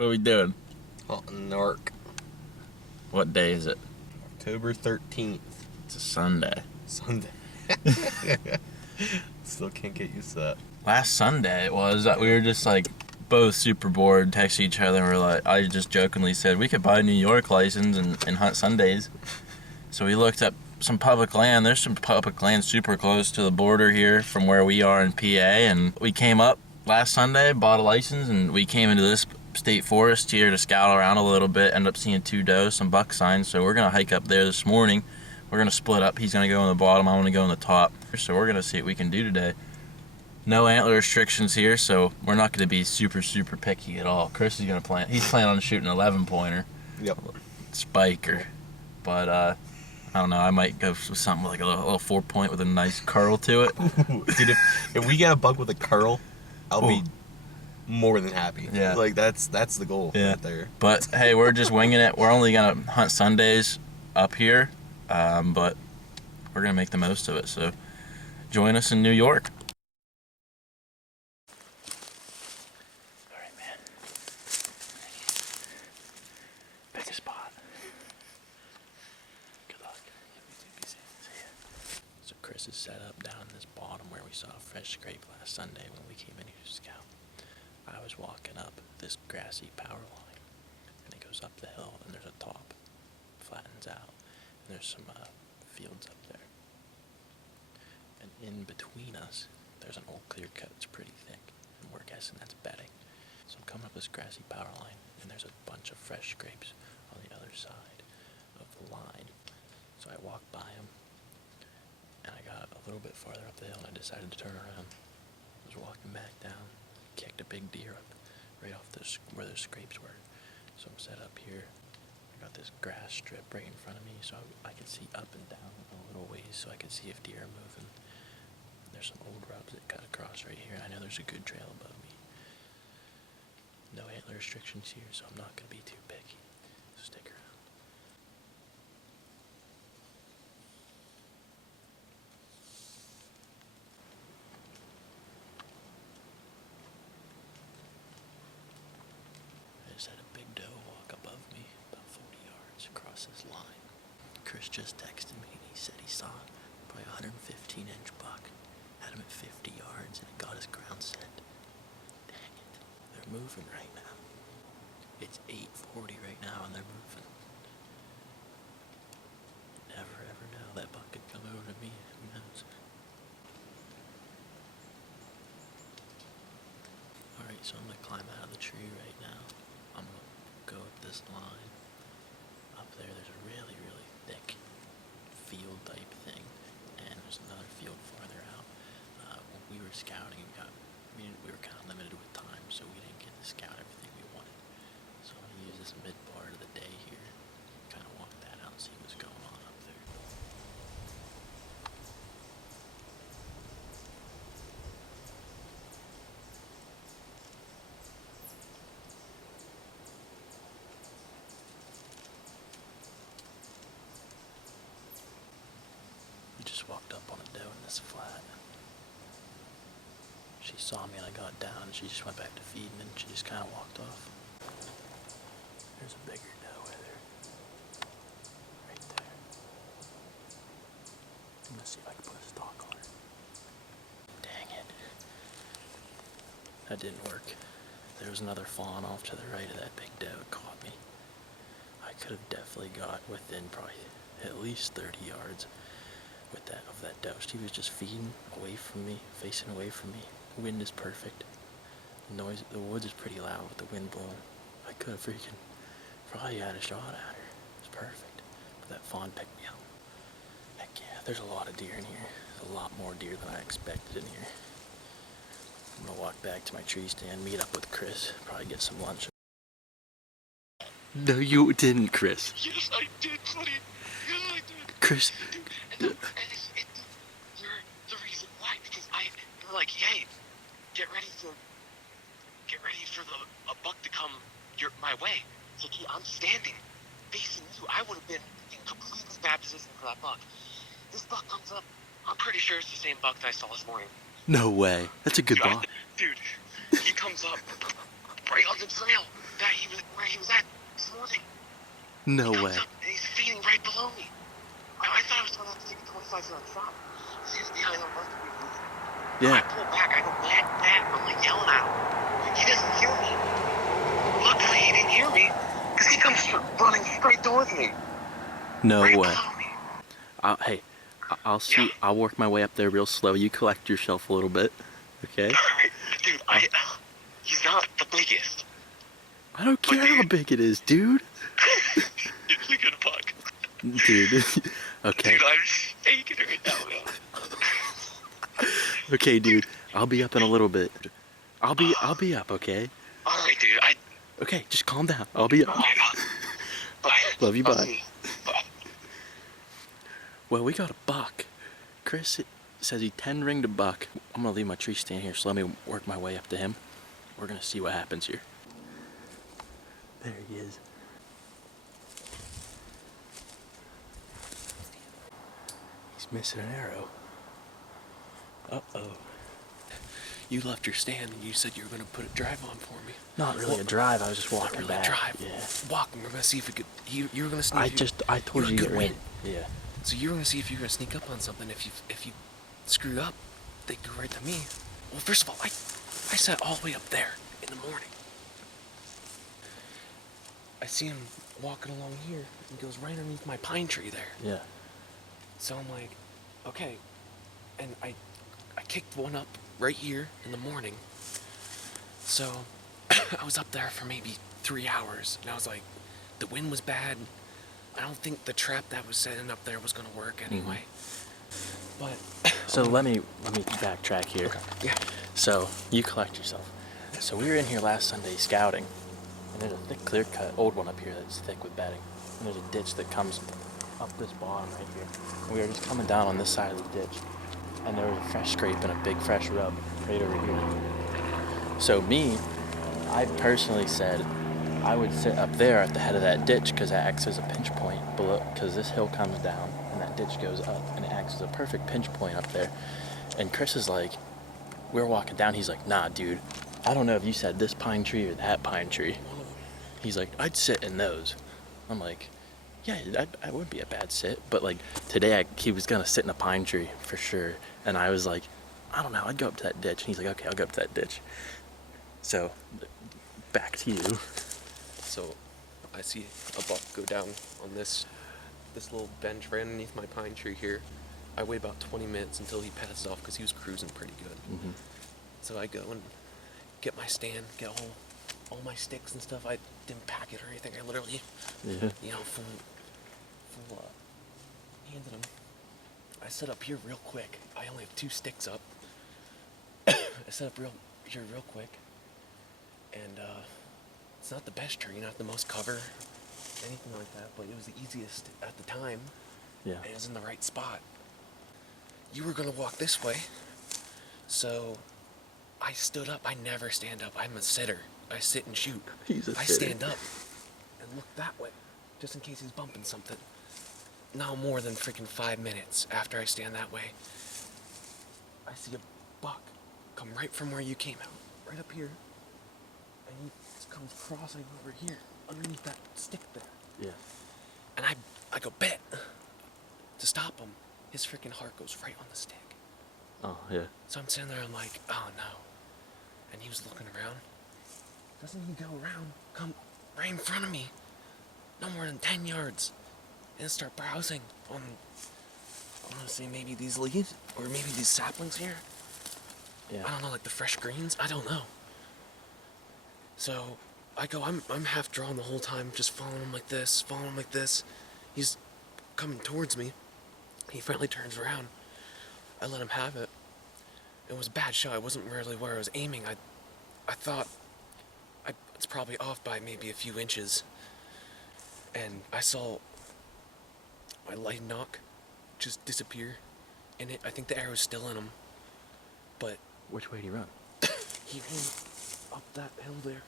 What are we doing? Hunting narc. What day is it? October 13th. It's a Sunday. Sunday. Still can't get used to that. Last Sunday it was. We were just like both super bored, texting each other, and we're like, I just jokingly said we could buy a New York license and hunt Sundays. So we looked up some public land. There's some public land super close to the border here from where we are in PA, and we came up last Sunday, bought a license, and we came into this state forest here to scout around a little bit. Ended up seeing 2 does, some buck signs. So we're gonna hike up there this morning. We're gonna split up. He's gonna go in the bottom, I'm gonna go in the top. So we're gonna see what we can do today. No antler restrictions here, so we're not gonna be super picky at all. Chris is gonna plan. He's planning on shooting an 11-pointer. Yep. Spiker, but I don't know. I might go with something like a little 4-point with a nice curl to it. Dude, if we get a buck with a curl, I'll be more than happy. Yeah. Like that's the goal right there. But hey, we're just winging it. We're only gonna hunt Sundays up here, but we're gonna make the most of it. So join us in New York. All right, man. Pick a spot. Good luck. See ya. So Chris is set up down in this bottom where we saw a fresh scrape last Sunday when we came in here to scout. I was walking up this grassy power line, and it goes up the hill, and there's a top, flattens out, and there's some fields up there. And in between us, there's an old clear cut. It's pretty thick, and we're guessing that's bedding. So I'm coming up this grassy power line, and there's a bunch of fresh scrapes on the other side of the line. So I walked by them, and I got a little bit farther up the hill, and I decided to turn around. I was walking back down, kicked a big deer up right off where those scrapes were. So I'm set up here. I got this grass strip right in front of me, so I can see up and down a little ways, so I can see if deer are moving. There's some old rubs that cut across right here, and I know there's a good trail above me. No antler restrictions here, so I'm not going to be too picky. So stick around. Had a big doe walk above me about 40 yards across this line. Chris just texted me and he said he saw probably a 115-inch buck. Had him at 50 yards and it got his ground set. Dang it. They're moving right now. It's 8:40 right now and they're moving. Never ever know. That buck could come over to me. Who knows? Alright, so I'm going to climb out of the tree right now. I'm going to go up this line. Up there, there's a really thick field type thing, and there's another field farther out. When we were scouting, we were kind of limited with time, so we didn't get to scout everything we wanted. So I'm going to use this mid part of the day here, kind of walk that out and see what's going on up there. We just walked up on a doe in this flat. She saw me and I got down and she just went back to feeding and she just kind of walked off. There's a bigger doe with her. Right there. I'm gonna see if I can put a stalk on her. Dang it. That didn't work. There was another fawn off to the right of that big doe. It caught me. I could have definitely got within probably at least 30 yards with that doe. She was just feeding away from me, facing away from me. The wind is perfect. The woods is pretty loud with the wind blowing. I could have freaking probably had a shot at her. It was perfect. But that fawn picked me up. Heck yeah, there's a lot of deer in here. There's a lot more deer than I expected in here. I'm gonna walk back to my tree stand, meet up with Chris, probably get some lunch. No, you didn't, Chris. Yes, I did, buddy. Yes, I did. Chris. Dude, you're the reason why, because they're like, hey, get ready for a buck to come my way. It's like, hey, I'm standing, facing you. I would have been in completely bad position for that buck. This buck comes up. I'm pretty sure it's the same buck that I saw this morning. No way. That's a good buck. Dude, he comes up right on the trail. that where he was at this morning. No He way. comes up and he's feeding right below me. I thought I was going to have to take a 25-yard shot. He was behind on most of me. I Yeah. pull back. I go, Matt. I'm like yelling at him. He doesn't hear me. Luckily, he didn't hear me because he comes running straight towards me. No Right way. below me. Hey, I'll see. Yeah. I'll work my way up there real slow. You collect yourself a little bit, okay? Alright, dude, he's not the biggest. I don't care how big it is, dude. It's a good buck. Dude. Okay. Dude, I'm shaking right now, man. Okay, dude. I'll be up in a little bit. I'll be up, okay? Alright, dude, Okay, just calm down. I'll be up. Bye. Love you, I'll bye. see you. Bye. Well, we got a buck. Chris says he 10-ringed a buck. I'm gonna leave my tree stand here, so let me work my way up to him. We're gonna see what happens here. There he is. He's missing an arrow. Uh-oh. You left your stand and you said you were going to put a drive on for me. Not really a drive, I was just Not walking really back. a drive. Yeah. Walking. We're going to see if we could. You were going to sneak. I told you're you a to good get ready. win. Yeah. So you were going to see if you were going to sneak up on something. If you screw up, they go right to me. Well, first of all, I sat all the way up there in the morning. I see him walking along here. He goes right underneath my pine tree there. Yeah. So I'm like, okay. And I kicked one up right here in the morning. So I was up there for maybe 3 hours, and I was like, the wind was bad. I don't think the trap that was setting up there was gonna work anyway. But So let me backtrack here. okay, yeah. So you collect yourself. So we were in here last Sunday scouting, and there's a thick clear cut, old one up here that's thick with bedding. And there's a ditch that comes up this bottom right here. And we were just coming down on this side of the ditch, and there was a fresh scrape and a big fresh rub right over here. So I personally said I would sit up there at the head of that ditch because that acts as a pinch point below, because this hill comes down and that ditch goes up, and it acts as a perfect pinch point up there. And Chris is like, we're walking down, he's like, nah, dude, I don't know if you said this pine tree or that pine tree. He's like, I'd sit in those. I'm like, yeah, I would be a bad sit, but like today he was gonna sit in a pine tree for sure, and I was like, I don't know, I'd go up to that ditch. And he's like, okay, I'll go up to that ditch. So, back to you. So I see a buck go down on this little bench right underneath my pine tree here. I wait about 20 minutes until he passes off because he was cruising pretty good. Mm-hmm. So I go and get my stand, get all my sticks and stuff. I didn't pack it or anything. I literally, Yeah. full handed him. I set up here real quick. I only have 2 sticks up. I set up here real quick. And it's not the best tree, not the most cover, anything like that, but it was the easiest at the time. Yeah. And it was in the right spot. You were gonna walk this way, so I stood up. I never stand up. I'm a sitter. I sit and shoot. He's a I sitter. stand up and look that way, just in case he's bumping something. No more than freaking 5 minutes after I stand that way, I see a buck come right from where you came out, right up here, and he just comes crossing over here, underneath that stick there. Yeah. And I go, bet, to stop him. His freaking heart goes right on the stick. Oh, yeah. So I'm sitting there, I'm like, oh no. And he was looking around. Doesn't he go around, come right in front of me, no more than 10 yards, and start browsing on, I want to say maybe these leaves, or maybe these saplings here. Yeah. I don't know, like the fresh greens, I don't know. So I go, I'm half drawn the whole time, just following him like this. He's coming towards me. He finally turns around. I let him have it. It was a bad shot. It wasn't really where I was aiming. I thought it's probably off by maybe a few inches. And I saw my light knock just disappear. And I think the arrow's still in him. But Which way did he run? he ran up that hill there.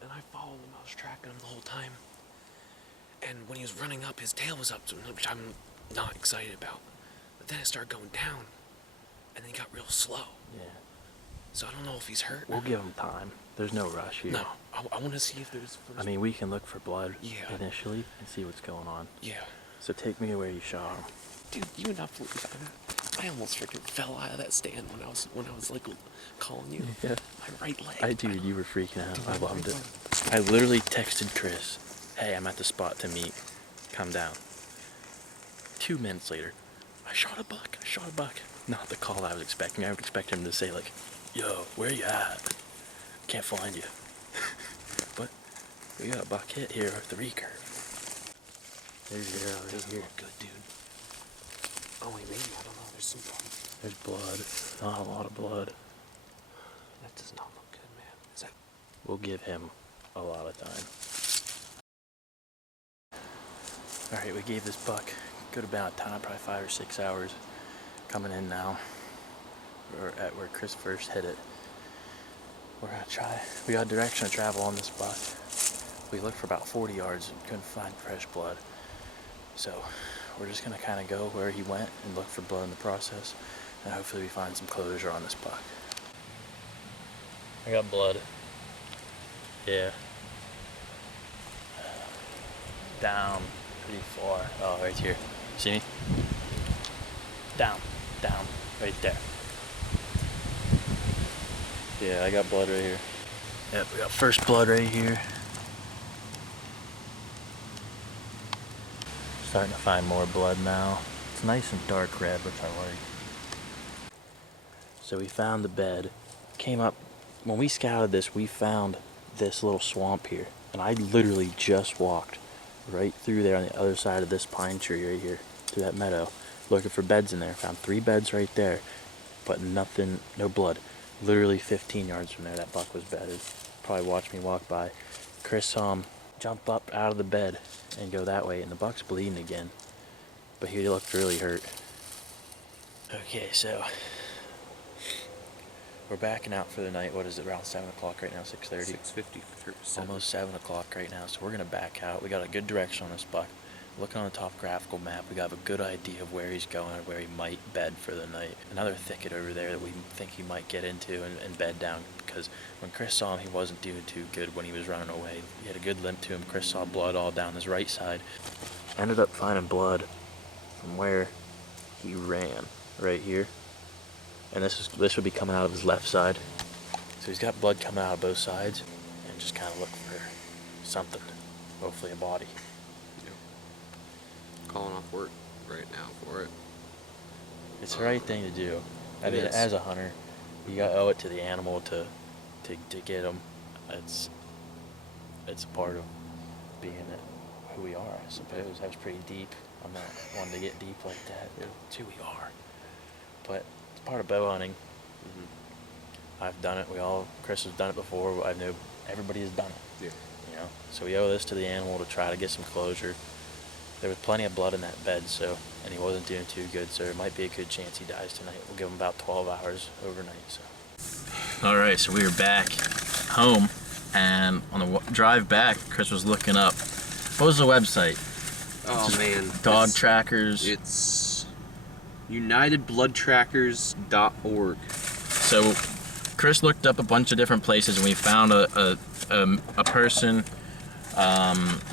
And I followed him. I was tracking him the whole time. And when he was running up, his tail was up, which I'm not excited about. But then it started going down, and then he got real slow. Yeah. So I don't know if he's hurt. We'll give him time. There's no rush here. No, I want to see if there's. I mean, we can look for blood Yeah. initially and see what's going on. Yeah. So take me to where you shot him. Dude, you would not believe that. I almost freaking fell out of that stand when I was like calling you. Yeah. My right leg. Dude, you were freaking out. Dude, I my loved right it. I literally texted Chris, hey, I'm at the spot to meet. Come down. 2 minutes later, I shot a buck. Not the call I was expecting. I would expect him to say like, yo, where you at? Can't find you. But we got a buck hit here with the recurve. There's your arrow right here. Look good, dude. Oh wait, maybe I don't know. There's some blood. There's blood. Not a lot of blood. That does not look good, man. Is that? We'll give him a lot of time. Alright, we gave this buck good amount of time, probably 5 or 6 hours. Coming in now. We're at where Chris first hit it. We're gonna try. We got direction of travel on this buck. We looked for about 40 yards and couldn't find fresh blood. So we're just gonna kind of go where he went and look for blood in the process, and hopefully we find some closure on this buck. I got blood. Yeah. Down pretty far. Oh, right here. See me? Down, right there. Yeah, I got blood right here. Yep, we got first blood right here. Starting to find more blood now. It's nice and dark red, which I like. So we found the bed. Came up, when we scouted this, we found this little swamp here. And I literally just walked right through there on the other side of this pine tree right here, through that meadow, looking for beds in there. Found 3 beds right there, but nothing, no blood. Literally 15 yards from there, that buck was bedded. Probably watched me walk by. Chris saw him jump up out of the bed and go that way, and the buck's bleeding again. But he looked really hurt. Okay, so we're backing out for the night. What is it, around 7 o'clock right now, 6:30? 6:50. Almost 7 o'clock right now, so we're gonna back out. We got a good direction on this buck. Looking on the topographical map, we got a good idea of where he's going or where he might bed for the night. Another thicket over there that we think he might get into and bed down, because when Chris saw him, he wasn't doing too good when he was running away. He had a good limp to him. Chris saw blood all down his right side. Ended up finding blood from where he ran, right here. And this would be coming out of his left side. So he's got blood coming out of both sides, and just kind of look for something, hopefully a body. Calling off work right now for it. It's the right thing to do. I It mean, is. as a hunter, you got to owe it to the animal to get them. It's a part of being who we are, I suppose. That was pretty deep. I'm not one to get deep like that. It's who we are. But it's part of bow hunting. I've done it. Chris has done it before. I know everybody has done it. Yeah. You know, so we owe this to the animal to try to get some closure. There was plenty of blood in that bed, and he wasn't doing too good, so it might be a good chance he dies tonight. We'll give him about 12 hours overnight. So. All right, so we are back home, and on the drive back, Chris was looking up. What was the website? Oh Just man. Dog trackers. It's UnitedBloodTrackers.org. So Chris looked up a bunch of different places, and we found a person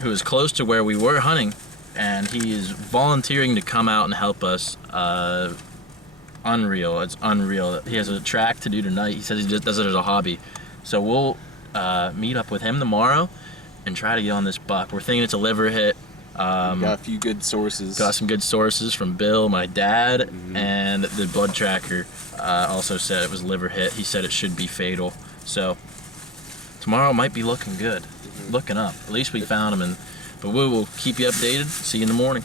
who was close to where we were hunting, and he is volunteering to come out and help us. Unreal. It's unreal. He has a track to do tonight. He says he just does it as a hobby. So we'll meet up with him tomorrow and try to get on this buck. We're thinking it's a liver hit. Got a few good sources. Got some good sources from Bill, my dad, and the blood tracker also said it was liver hit. He said it should be fatal. So tomorrow might be looking good. Looking up. At least we found him, but we will keep you updated. See you in the morning.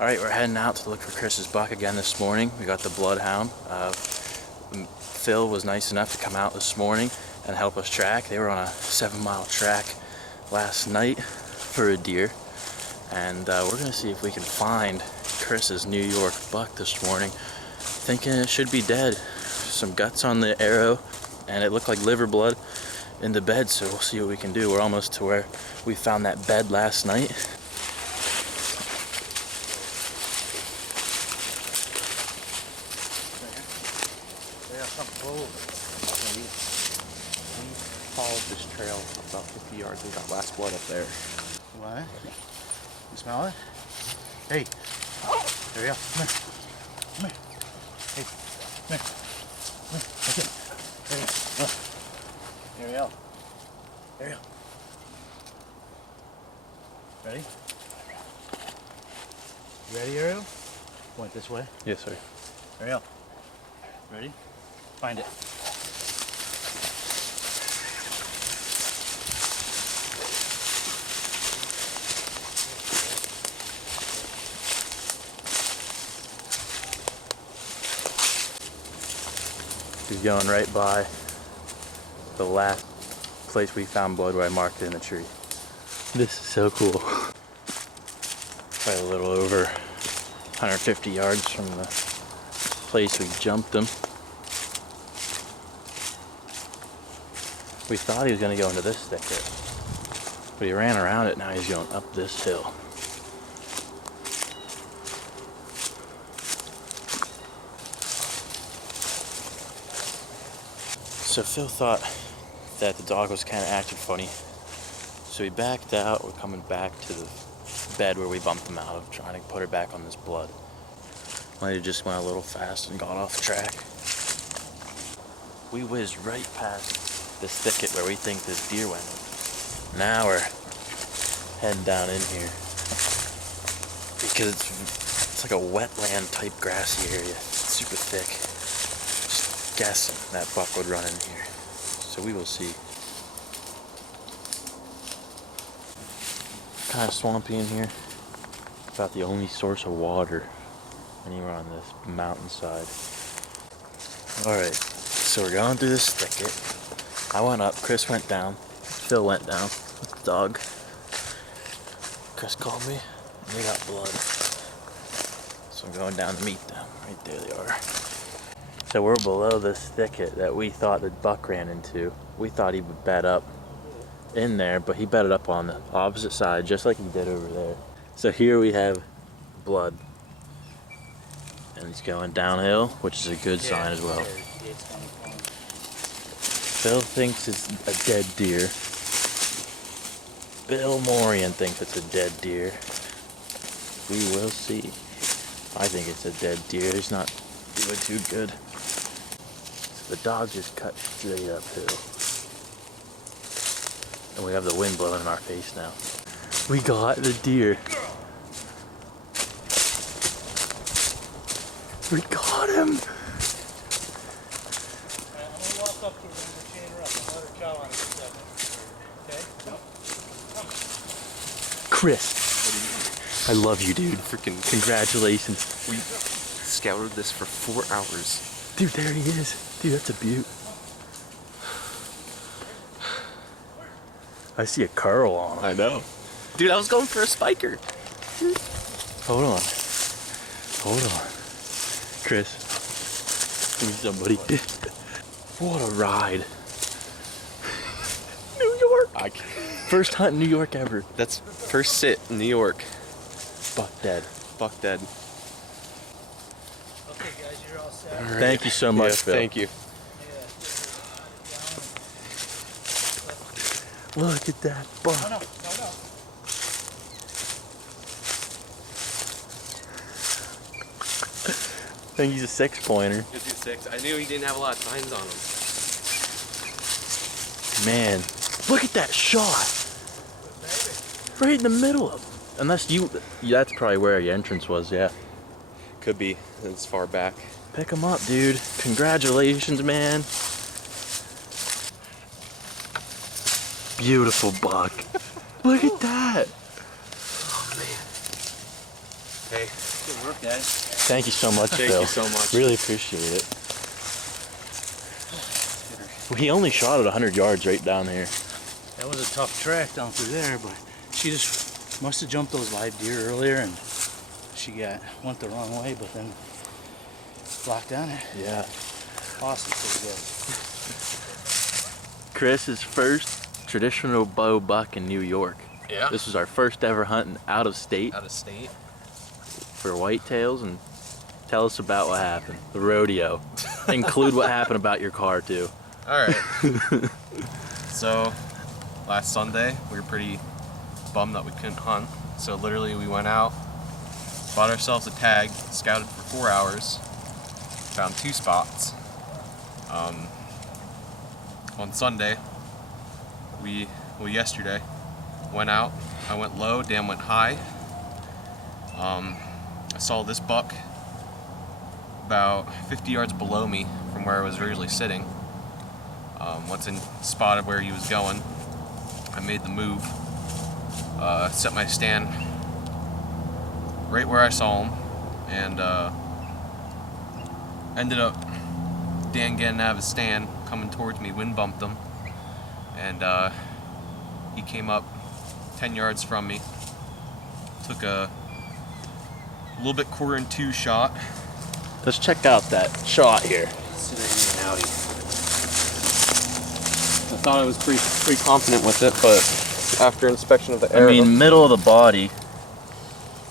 All right, we're heading out to look for Chris's buck again this morning. We got the Bloodhound. Phil was nice enough to come out this morning and help us track. They were on a 7-mile track last night for a deer, and we're gonna see if we can find Chris's New York buck this morning. Thinking it should be dead. Some guts on the arrow, and it looked like liver blood in the bed, so we'll see what we can do. We're almost to where we found that bed last night. Come forward. We followed this trail about 50 yards and got last blood up there. You want it? You smell it? Hey. Ariel, come here. Come here. Hey, come here. Come here. Okay. Ariel. Ariel. Ready? You ready, Ariel? Point this way. Yes, sir. Ariel. Ready? Find it. He's going right by the last place we found blood where I marked it in the tree. This is so cool. Probably a little over 150 yards from the place we jumped him. We thought he was going to go into this thicket, but he ran around it. Now he's going up this hill. So Phil thought that the dog was kind of acting funny, so he backed out. We're coming back to the bed where we bumped him out of, trying to put her back on this blood. Might have just went a little fast and got off track. We whizzed right past this thicket where we think this deer went. Now we're heading down in here because it's like a wetland type grassy area. It's super thick. Just guessing that buck would run in here. So we will see. Kind of swampy in here. About the only source of water anywhere on this mountainside. Alright, so we're going through this thicket. I went up, Chris went down, Phil went down with the dog. Chris called me, and they got blood. So I'm going down to meet them. Right there they are. So we're below this thicket that we thought the buck ran into. We thought he would bed up in there, but he bedded up on the opposite side, just like he did over there. So here we have blood. And he's going downhill, which is a good sign as well. Phil thinks it's a dead deer. Bill Morian thinks it's a dead deer. We will see. I think it's a dead deer. He's not doing too good. So the dog just cut straight uphill. And we have the wind blowing in our face now. We got the deer. We got him! I'm gonna walk up to her and chain her up and let her chow on it for a second. Okay? Chris, I love you, dude. Freaking Congratulations. We scouted this for 4 hours. Dude, there he is. Dude, that's a beaut. I see a curl on him. I know. Dude, I was going for a spiker. Hold on. Hold on. Chris, give me somebody. What a ride. New York. First hunt in New York ever. That's first sit in New York. Buck dead. Buck dead. Okay, guys, you're all set. All right. Thank you so much, Yeah, Phil. thank you. Look at that buck. No. I think he's a 6-pointer. 56. I knew he didn't have a lot of signs on him. Man, look at that shot. Right in the middle of him. Unless that's probably where your entrance was, yeah. Could be. It's far back. Pick him up, dude. Congratulations, man. Beautiful buck. Look at that. Oh, man. Hey. Good work, guys. Thank you so much, Thank Phil. you so much. Really appreciate it. Well, he only shot at 100 yards right down here. That was a tough track down through there, but she just must have jumped those live deer earlier and she went the wrong way, but then locked on it. Yeah. Awesome, pretty good. Chris's first traditional bow buck in New York. Yeah. This was our first ever hunting out of state Out of state. for whitetails, and tell us about what happened. The rodeo. Include what happened about your car too. All right. So, last Sunday we were pretty bummed that we couldn't hunt. So literally we went out, bought ourselves a tag, scouted for 4 hours, found 2 spots. On Sunday, yesterday, went out. I went low, Dan went high. I saw this buck about 50 yards below me from where I was originally sitting. Once I spotted where he was going, I made the move, set my stand right where I saw him, and ended up Dan getting out of his stand, coming towards me, wind bumped him, and he came up 10 yards from me, took a little bit 1/4-2 shot. Let's check out that shot here. I thought I was pretty confident with it, but after inspection of the arrow, I mean, middle of the body.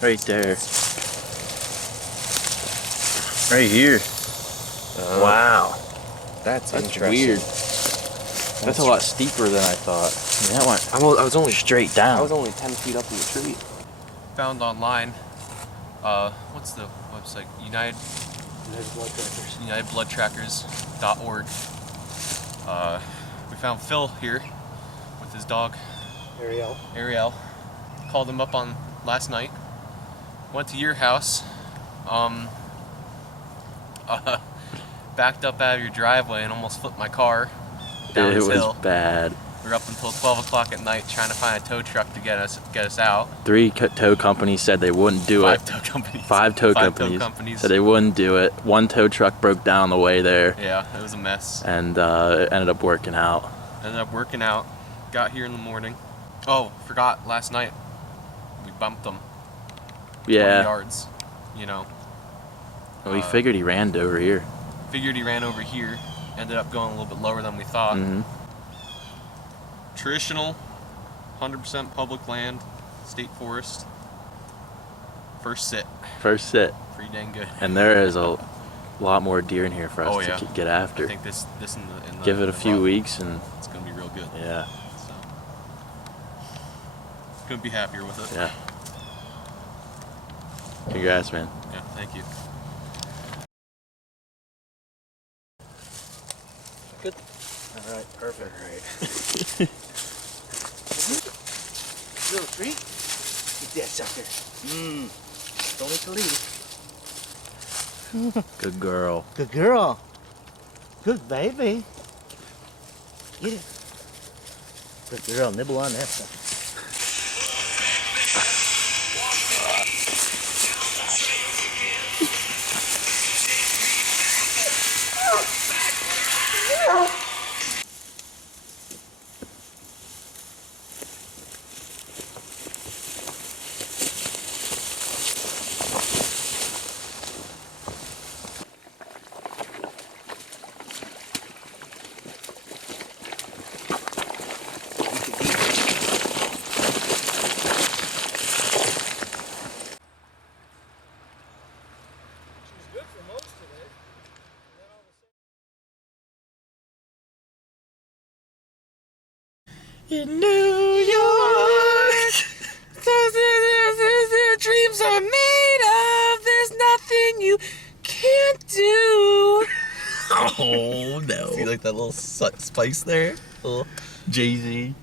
Right there. Right here. Wow. that's That's weird. That's a lot steeper than I thought. I mean, that went I was only straight down. I was only 10 feet up in the tree. Found online. What's the website? UnitedBloodTrackers.org. We found Phil here with his dog Ariel. Called him up on last night. Went to your house. Backed up out of your driveway and almost flipped my car down It this was hill. bad. We were up until 12 o'clock at night trying to find a tow truck to get us out. 3 tow companies said they wouldn't do it. 5 tow companies. 5 tow Five tow companies companies. said they wouldn't do it. 1 tow truck broke down on the way there, Yeah, it was a mess. and it ended up working out. Ended up working out. Got here in the morning. Oh, forgot last night. We bumped them 20 Yeah, yards. You know, we figured he ran over here. figured he ran over here. Ended up going a little bit lower than we thought. Hmm. Traditional, 100% public land, state forest. First sit. First sit, Pretty dang good. and there is a lot more deer in here for us Oh, to yeah. get I after. think this in the Give it in a the few rut, weeks, and it's gonna be real good. yeah, So, couldn't be happier with it. yeah. Congrats, man. Yeah, thank you. Good. All right, perfect. All right. Little treat? Eat that sucker. Don't make a leave. Good girl. Good girl. Good baby. Get it. Good girl. Nibble on that sucker. In New York, dreams are made of. There's nothing you can't do. Oh no. See like that little spice there? Little Jay-Z.